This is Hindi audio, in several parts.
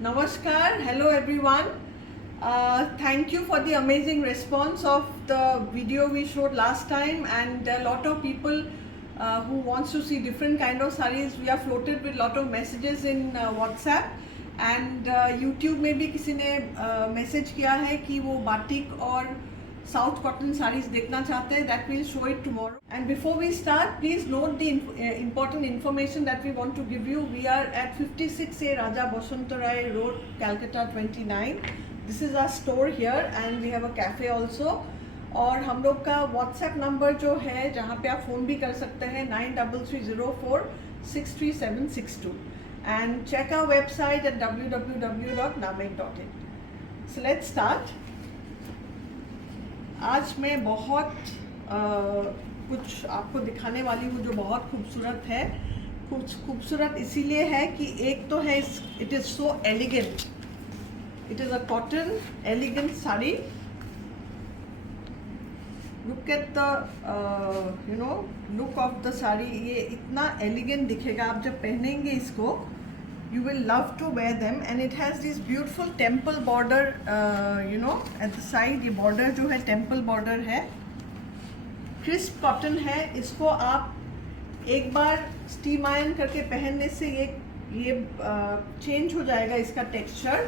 Namaskar, hello everyone. Thank you for the amazing response of the video we showed last time, and a lot of people who wants to see different kind of sarees. We are floated with lot of messages in WhatsApp and YouTube में भी किसी ने message किया है कि वो बाटिक और South cotton sarees देखना चाहते हैं. That we'll show it tomorrow. And before we start, please note the important information that we want to give you. We are at 56A Raja Baswantarai Road, Calcutta 29. This is our store here and we have a cafe also. और हम लोग का WhatsApp नंबर जो है जहाँ पे आप फ़ोन भी कर सकते हैं 9330463762 and check our website at www.namek.in. So let's start. आज मैं बहुत कुछ आपको दिखाने वाली हूँ जो बहुत खूबसूरत है. कुछ खूबसूरत इसीलिए है कि एक तो है it is so elegant. It is a cotton elegant sari. Look at the look of the sari. ये इतना एलिगेंट दिखेगा आप जब पहनेंगे इसको. You will love to wear them and it has this beautiful temple border at the side. ये border जो है temple border है. crisp cotton है. इसको आप एक बार steam iron करके पहनने से ये change हो जाएगा इसका texture.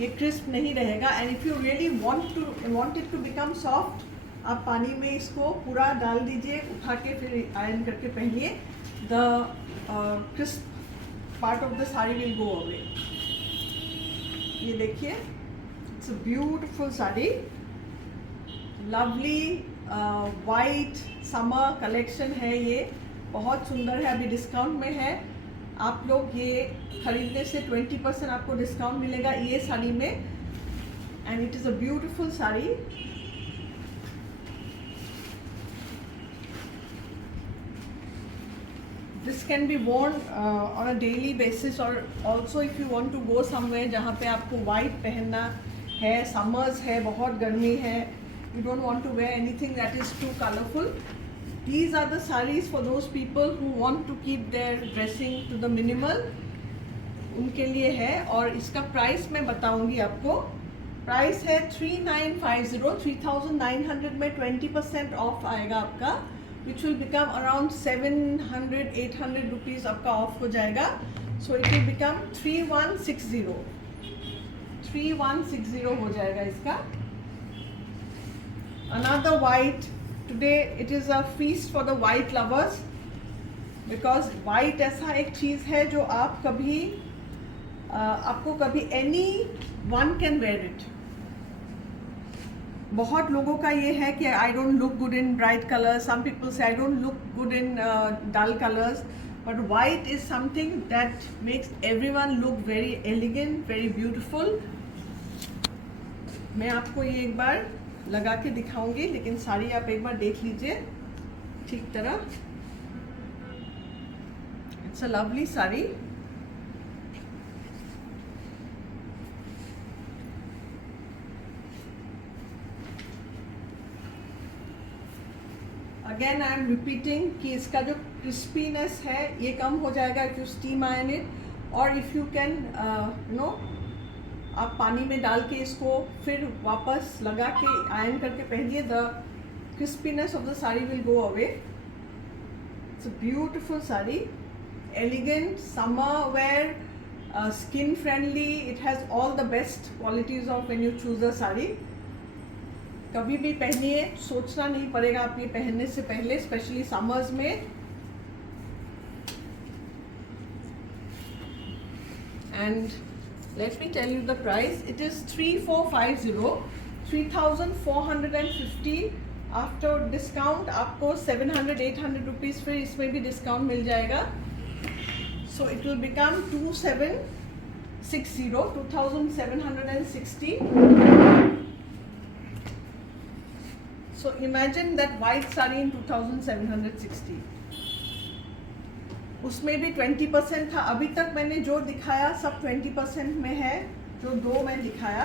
ये crisp नहीं रहेगा and if you really want it to become soft, आप पानी में इसको पूरा डाल दीजिए, उठा के फिर iron करके पहनिए. The crisp part of the saree will go away. ये देखिए, it's a beautiful saree, lovely white summer collection है. ये बहुत सुंदर है. अभी डिस्काउंट में है. आप लोग ये खरीदने से 20% आपको डिस्काउंट मिलेगा ये साड़ी में. and it is a beautiful saree. This can be worn on a daily basis or also if you want to go somewhere जहाँ पे आपको white पहनना है, summers है, बहुत गर्मी है, you don't want to wear anything that is too colorful. These are the sarees for those people who want to keep their dressing to the minimal. उनके लिए है. और इसका प्राइस मैं बताऊंगी आपको. प्राइस है 3950. 3900 में 20% ऑफ आएगा आपका, which will become around 700-800 rupees आपका ऑफ हो जाएगा. So it will become 3160. 3160 हो जाएगा इसका. Another white. Today it is a feast for the white lovers because white ऐसा एक चीज़ है जो आप कभी आपको कभी anyone can wear it. बहुत लोगों का ये है कि I don't look good in bright colors. Some people say I don't look good in dull colors. But white is something that makes everyone look very elegant, very beautiful. मैं आपको ये एक बार लगा के दिखाऊंगी, लेकिन साड़ी आप एक बार देख लीजिए ठीक तरह. It's a lovely sari. Again I am repeating कि इसका जो क्रिस्पीनेस है ये कम हो जाएगा if you steam iron it. और इफ़ यू कैन आप पानी में डाल के इसको फिर वापस लगा के आयरन करके पहनिए. The crispiness of the sari will go away. It's a beautiful sari, elegant, summer wear, skin friendly. It has all the best qualities of when you choose the sari. कभी भी पहनिए, सोचना नहीं पड़ेगा आप ये पहनने से पहले, स्पेशली समर्स में. And let me tell you the price. It is 3450. 3450 after discount आपको 700-800 रुपीज़ फिर इसमें भी डिस्काउंट मिल जाएगा. So it will become 2760. So imagine that white saree in 2760. उसमें भी 20% था. अभी तक मैंने जो दिखाया सब 20% में है, जो दो मैं दिखाया.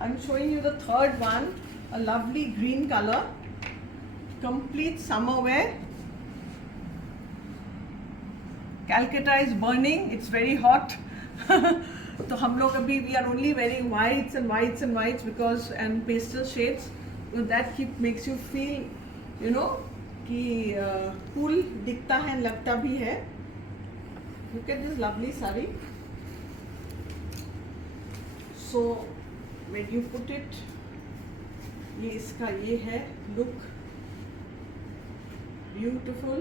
I am showing you the third one, a lovely green colour, complete summer wear. Calcutta is burning, it's very hot. तो हम लोग अभी we are only wearing whites and whites and whites because and pastel shades, that keep makes you feel you know कि कूल दिखता है, लगता भी है. Look at this lovely sari. So when you put it, ये इसका ये है look, beautiful,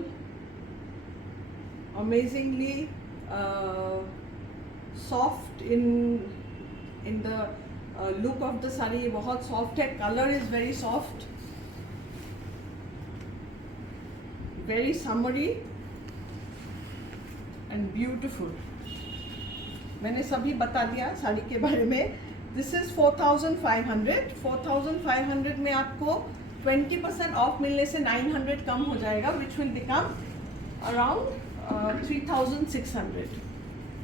amazingly soft in the look of the sari. ये बहुत सॉफ्ट है, colour is very soft, very summery and beautiful. मैंने सभी बता दिया साड़ी के बारे में. This is 4500. 4500 में आपको 20% ऑफ मिलने से 900 कम हो जाएगा, विच विल बिकम अराउंड 3600.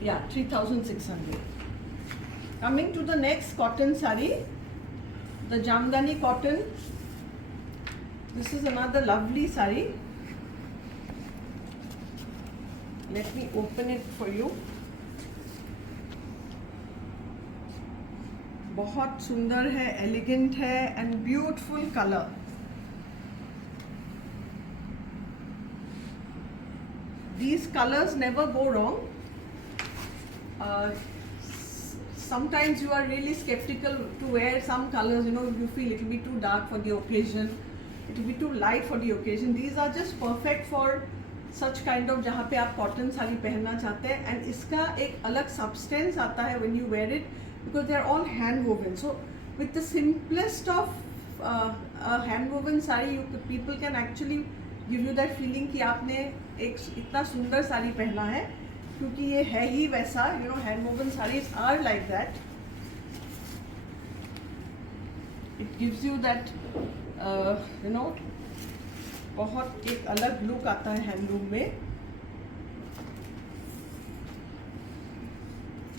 या 3600. Coming to the next cotton saree, the Jamdani cotton. This is another lovely saree. Let me open it for you. बहुत सुंदर है, एलिगेंट है and beautiful colour. These colors never go wrong. Sometimes you are really skeptical to wear some colors, you know, you feel it will be too dark for the occasion, it will be too light for the occasion. These are just perfect for such kind of जहाँ पे आप कॉटन साड़ी पहनना चाहते हैं. एंड इसका एक अलग सब्सटेंस आता है when you wear it, because they are all hand woven. So with the simplest of hand woven saree, people can actually give you that feeling कि आपने एक इतना सुंदर साड़ी पहना है, क्योंकि ये है ही वैसा. You know, hand woven saris are like that. It gives you that you know, बहुत एक अलग लुक आता है हैंडलूम में.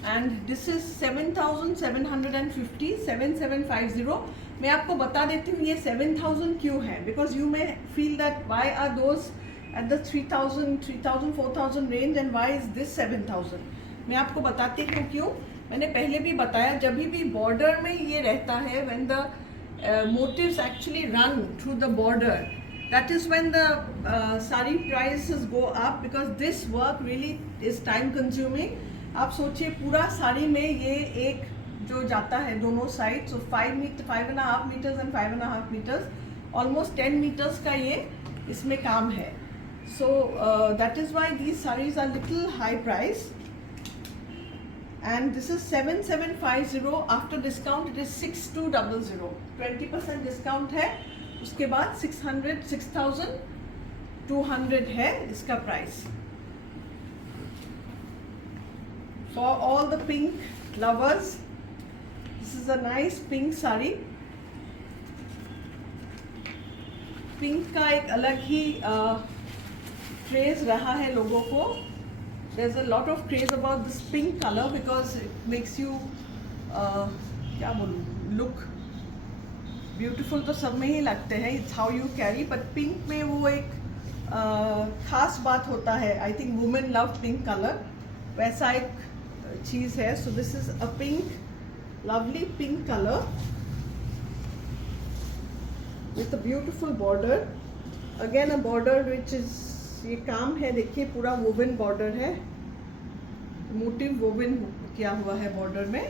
And this is 7750. 7750. मैं आपको बता देती हूँ ये 7000 क्यों है, because you may feel that why are those at the 3000, 4000 range and why is this 7000. मैं आपको बताती हूँ क्यों. मैंने पहले भी बताया, जब भी बॉर्डर में ये रहता है, when the motifs actually run through the border, that is when the saree prices go up, because this work really is time consuming. आप सोचिए पूरा साड़ी में ये एक जो जाता है दोनों side, so 5.5 meters and 5.5 meters, almost 10 meters का ये इसमें काम है. So that is why these sarees are little high price. And this is 7750. After discount it is 6200. 20% discount है, उसके बाद 6200 है इसका price. For all the pink lovers, this is a nice pink saree. Pink का एक अलग ही क्रेज रहा है लोगों को. There is a lot of craze about this pink colour, because it makes you क्या बोलूँ, लुक ब्यूटीफुल तो सब में ही लगते हैं. It's how you carry. But pink में वो एक खास बात होता है. I think women love pink colour, वैसा एक चीज़ है. So this is a pink, lovely pink colour with a beautiful border. Again a border which is, ये काम है देखिए, पूरा वोवन बॉर्डर है, मोटिव वोवन किया हुआ है बॉर्डर में.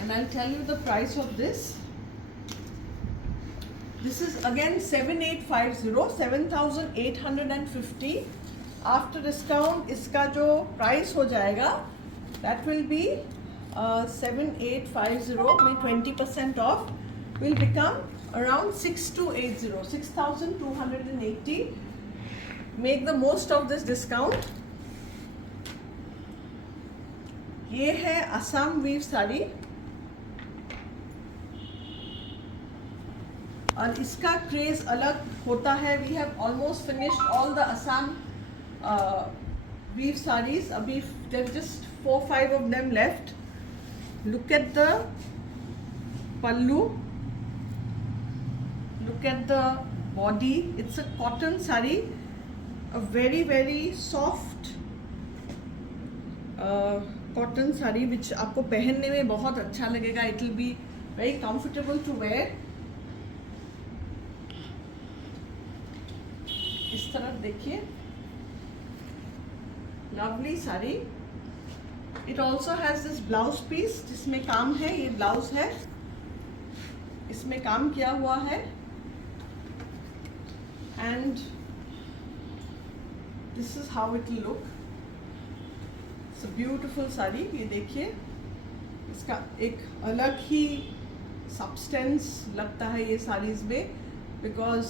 And I tell you the price of this. This is again 7850. 7850. After discount इसका जो प्राइस हो जाएगा, दैट विल बी 7850 में 20% of will become around 6280. 6280. Make the most of this discount. ये है असम वीव साड़ी, और इसका क्रेज अलग होता है. We have almost finished all the Assam weave saris. अभी there just 4-5 of them left. Look at the pallu. Look at the body. It's a cotton saree, a very soft cotton sari which आपको पहनने में बहुत अच्छा लगेगा. It will be very comfortable to wear. इस तरफ देखिए, lovely sari. It also has this blouse piece जिसमें काम है. ये ब्लाउज है, इसमें काम किया हुआ है. And this is how it will look. It's a beautiful sari. ये देखिए, इसका एक अलग ही सब्सटेंस लगता है ये साड़ीज में, because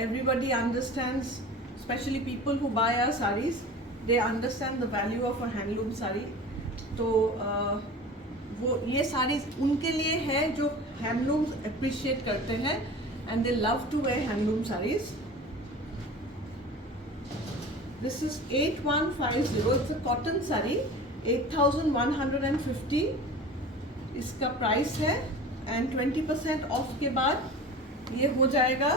everybody understands, especially people who buy our sarees, they understand the value of a handloom saree. तो वो ये साड़ीज उनके लिए है जो हैंडलूम्स अप्रिशिएट करते हैं, and they love to wear handloom saris. This is 8150. It's a cotton sari. 8150 इसका प्राइस है. एंड 20% ऑफ के बाद ये हो जाएगा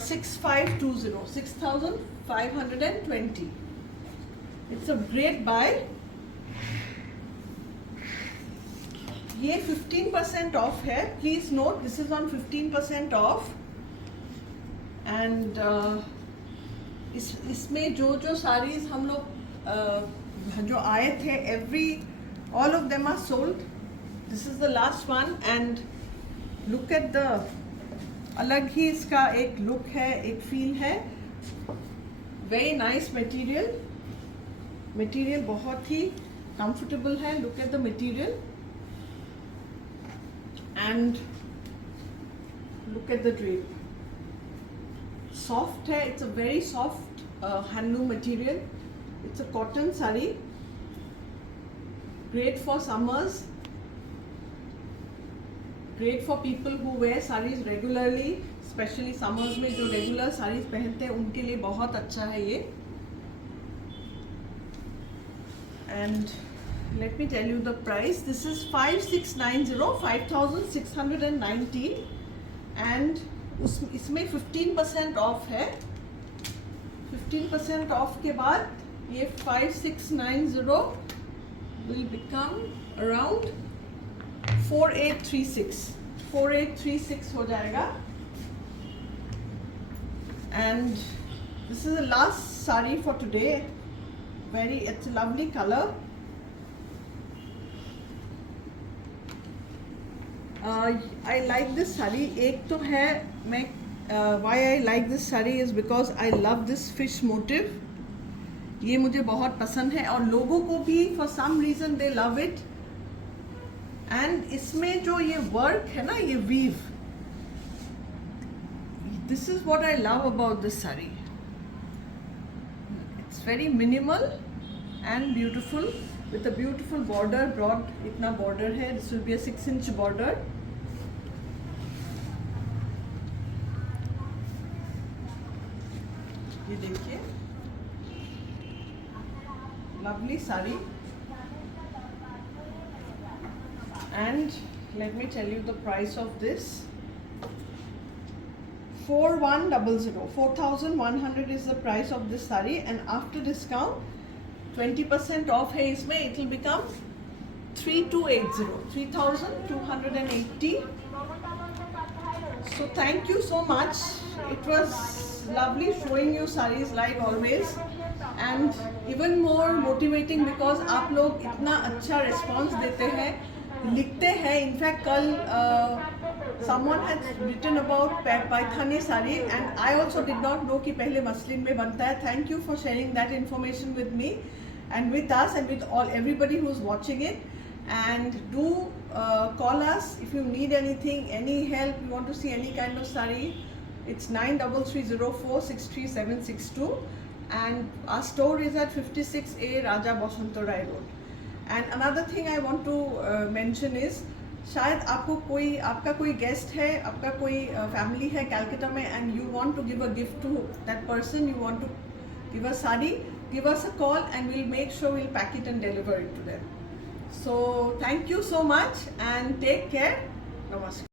6520, 6520. It's a great buy. ये 15% ऑफ है. Please note, this is on 15% of. And इसमें जो साड़ीज हम लोग जो आए थे, all of them are sold. This is the last one. And look at the अलग ही इसका एक लुक है, एक फील है. Very nice material. मटेरियल बहुत ही कंफर्टेबल है. Look at the material and look at the drape. Soft है. It's a very soft handloom material. It's a cotton sari. Great for summers. Great for people who wear saris regularly, especially summers में जो रेगुलर साड़ीज पहनते हैं उनके लिए बहुत अच्छा है ये. And let me tell you the price. This is 5690, 5690. एंड इसमें 15% ऑफ है. 15% ऑफ के बाद ये 5690 विल बिकम अराउंड 4836 हो जाएगा. And this is the last sari for today. Very it's a lovely colour. I like this sari. एक तो है, मैं why I like this sari is because I love this fish motif. ये मुझे बहुत पसंद है और लोगों को भी for some reason they love it. And इसमें जो ये वर्क है ना, ये weave, this is what I love about this sari. It's very minimal and beautiful with a beautiful border. Broad इतना बॉर्डर है. This will be a 6 inch border. ये देखिए, lovely sari. And let me tell you the price of this. 4100, 4100 is the price of this saree. And after discount, 20% off है इसमें. It will become 3280, 3280. So thank you so much. It was lovely showing you sarees like always. And even more motivating because आप लोग इतना अच्छा response देते हैं, लिखते हैं. इनफैक्ट कल someone has written about Paithani sari and I also did not know कि पहले मसलिन में बनता है. Thank you for sharing that information with me and with us and with everybody who's watching it. And do call us if you need anything, any help, you want to see any kind of saree. It's 9330463762 and our store is at 56A Raja Basanta Rai Road. And another thing I want to mention is, शायद आपका कोई गेस्ट है, आपका कोई फैमिली है कैलकाटा में, and you want to give a gift to that person, you want to give a sari, give us a call and we'll make sure we'll pack it and deliver it to them. So thank you so much and take care. Namaskar.